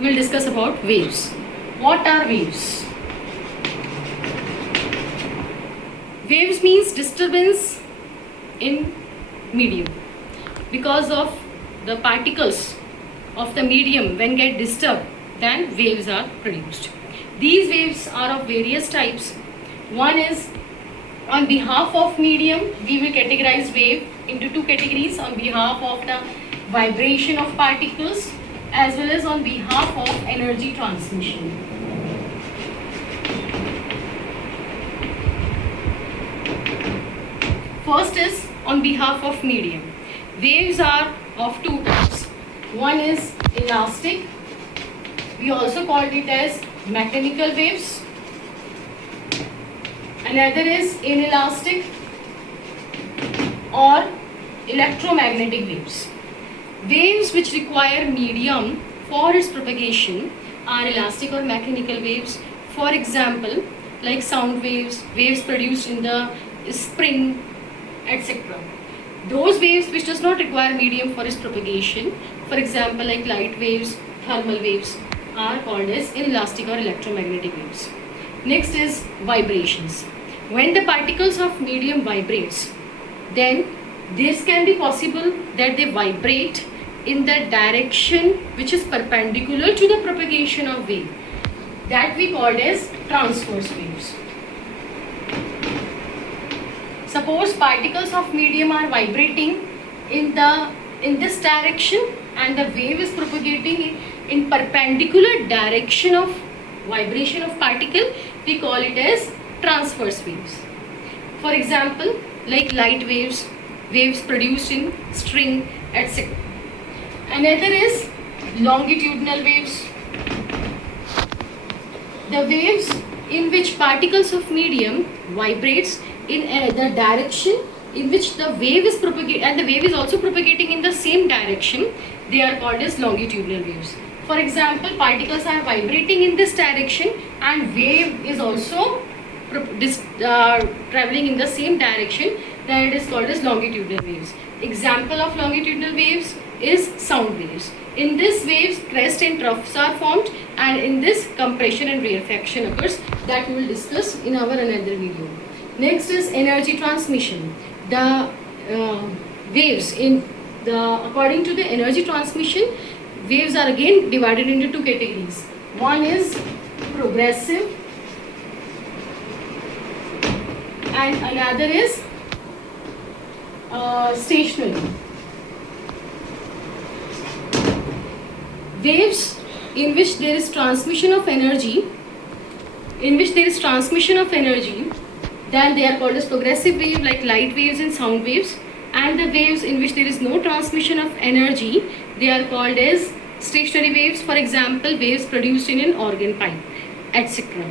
we will discuss about waves. What are waves? Waves means disturbance in medium. Because of the particles of the medium when get disturbed, then waves are produced. These waves are of various types. One is on behalf of medium, we will categorize wave into two categories: on behalf of the vibration of particles as well as on behalf of energy transmission. First is on behalf of medium. Waves are of two types. One is elastic. We also called it as mechanical waves. Another is inelastic or electromagnetic waves. Waves which require medium for its propagation are elastic or mechanical waves. For example, like sound waves, waves produced in the spring, etc. Those waves which does not require medium for its propagation, for example like light waves, thermal waves, are called as inelastic or electromagnetic waves. Next is vibrations. When the particles of medium vibrates, then this can be possible that they vibrate in the direction which is perpendicular to the propagation of wave. That we called as transverse waves. Suppose particles of medium are vibrating in this direction and the wave is propagating in perpendicular direction of vibration of particle, we call it as transverse waves. For example, like light waves, waves produced in string, etc. Another is longitudinal waves. The waves in which particles of medium vibrates in the direction in which the wave is propagating, and the wave is also propagating in the same direction, they are called as longitudinal waves. For example, particles are vibrating in this direction and wave is also traveling in the same direction, then it is called as longitudinal waves. Example of longitudinal waves is sound waves. In this waves, crest and troughs are formed, and in this compression and rarefaction occurs, that we will discuss in our another video. Next is energy transmission. The waves according to the energy transmission, waves are again divided into two categories. One is progressive and another is stationary. Waves in which there is transmission of energy, then they are called as progressive wave, like light waves and sound waves. And the waves in which there is no transmission of energy, they are called as stationary waves. For example, waves produced in an organ pipe, etc.